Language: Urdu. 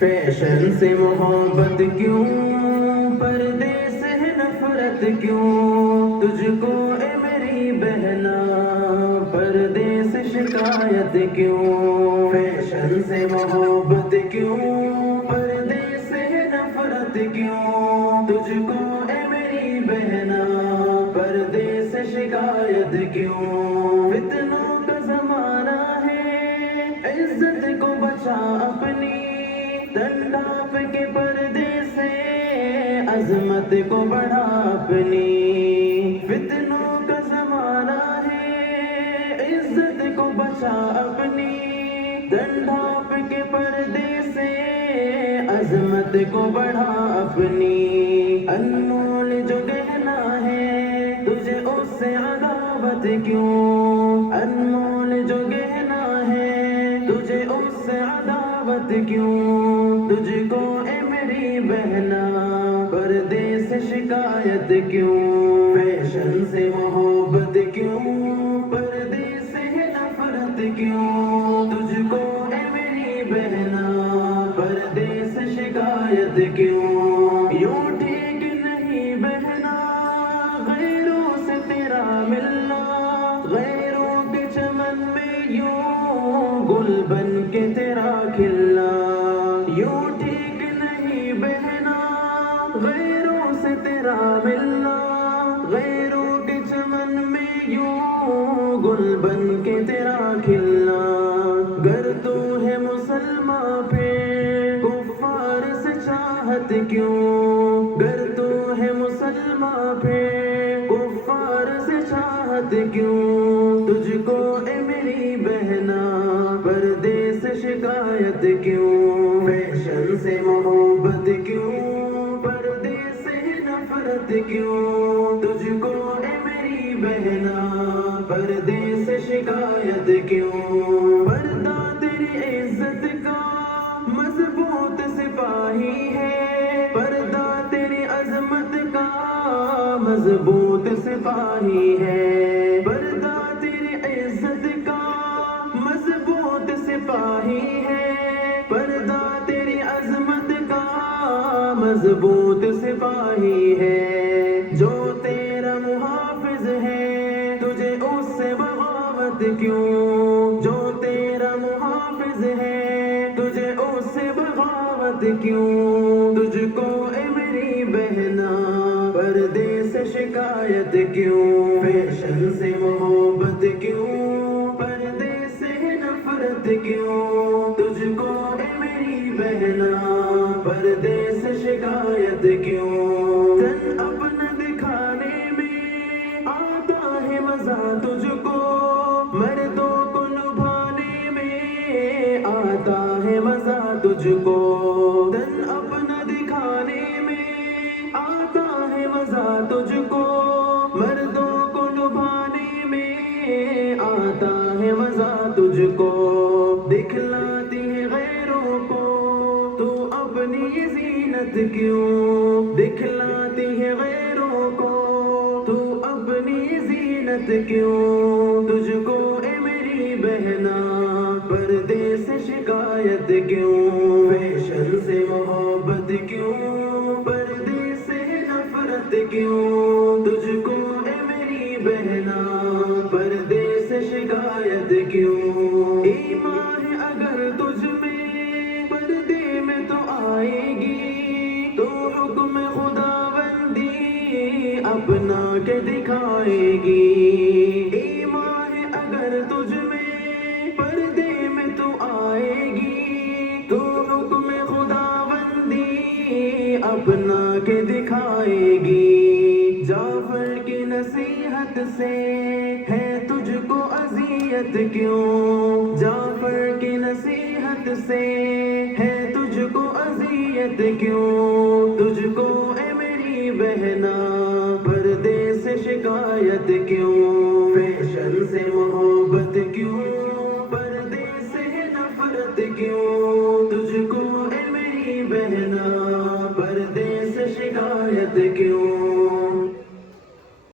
فیشن سے محبت کیوں، پردے سے نفرت کیوں، تجھ کو اے میری بہنا پردے سے شکایت کیوں؟ فیشن سے محبت کیوں، پردے سے نفرت کیوں، تجھ کو اے میری بہنا پردے سے شکایت کیوں؟ فتنوں کا زمانہ ہے، عزت کو بچا اپنی، ڈھانپ کے پردے سے عظمت کو بڑھا اپنی۔ فتنوں کا زمانہ ہے، عزت کو بچا اپنی، ڈھانپ کے پردے سے عظمت کو بڑھا اپنی۔ انمول جو گہنا ہے تجھے اس سے عداوت کیوں؟ انمول جو گہنا ہے تجھے اس سے عداوت کیوں؟ تجھ کو اے میری بہنا پردے سے شکایت کیوں؟ فیشن سے محبت کیوں، پردے سے نفرت کیوں؟ تجھ کو اے میری بہنا پردے سے شکایت کیوں؟ یوں ٹھیک نہیں بہنا غیروں سے تیرا ملنا، غیروں کے چمن میں یوں گل بن کے تیرا کھلنا۔ یوں ٹھیک نہیں بہنا غیروں سے تیرا ملنا، غیروں کے چمن میں یوں گل بن کے تیرا کھلنا۔ گر تو ہے مسلمان پھر کفار سے چاہت کیوں؟ گر تو ہے مسلمان پھر کفار سے چاہت کیوں؟ تجھ کو اے میری بہنا پردے سے شکایت کیوں؟ فیشن سے محبت کیوں، پردے سے نفرت کیوں؟ تجھ کو اے میری بہنا پردے سے شکایت کیوں؟ پردہ تیری عزت کا مضبوط سپاہی ہے، پردہ تیری عظمت کا مضبوط سپاہی ہے، پردہ تیری عزت کا مضبوط سپاہی ہے، پردہ تیری عظمت کا مضبوط سپاہی ہے۔ جو تیرا محافظ ہے تجھے اس سے بغاوت کیوں؟ جو تیرا محافظ ہے تجھے اس سے بغاوت کیوں؟ تجھ کو اے میری بہنا پردے سے شکایت کیوں؟ فیشن سے محبت کیوں، پردے سے نفرت کیوں؟ تجھ کو اے میری بہنا پردے سے شکایت کیوں؟ تن اپنا دکھانے میں آتا ہے مزہ تجھ کو، مردوں کو لبھانے میں آتا ہے مزہ تجھ کو۔ تن اپنا دکھانے میں آتا ہے مزہ تجھ کو، مردوں کو لبھانے میں آتا ہے مزہ تجھ کو۔ دکھلاتی ہے غیروں کو تو اپنی یہ زینت کیوں؟ دکھلاتی ہے غیروں کو تو اپنی یہ زینت کیوں؟ تجھ کو اے میری بہنا پردے سے شکایت کیوں؟ فیشن سے محبت کیوں، پردے سے نفرت کیوں؟ تجھ کو اے میری بہنا پردے سے شکایت کیوں؟ ایمان ہے اگر تجھ میں پردے میں تو آئے گی، تو حکم خداوندی اپنا کے دکھائے گی۔ ایمان ہے اگر تجھ میں پردے میں تو آئے گی، تو حکم خداوندی اپنا کے دکھائے گی۔ جعفر کی نصیحت سے ہے تجھ کو اذیت کیوں؟ جعفر کی نصیحت سے ہے تجھ کو اذیت کیوں؟ تجھ کو اے میری بہنا پردے سے شکایت کیوں؟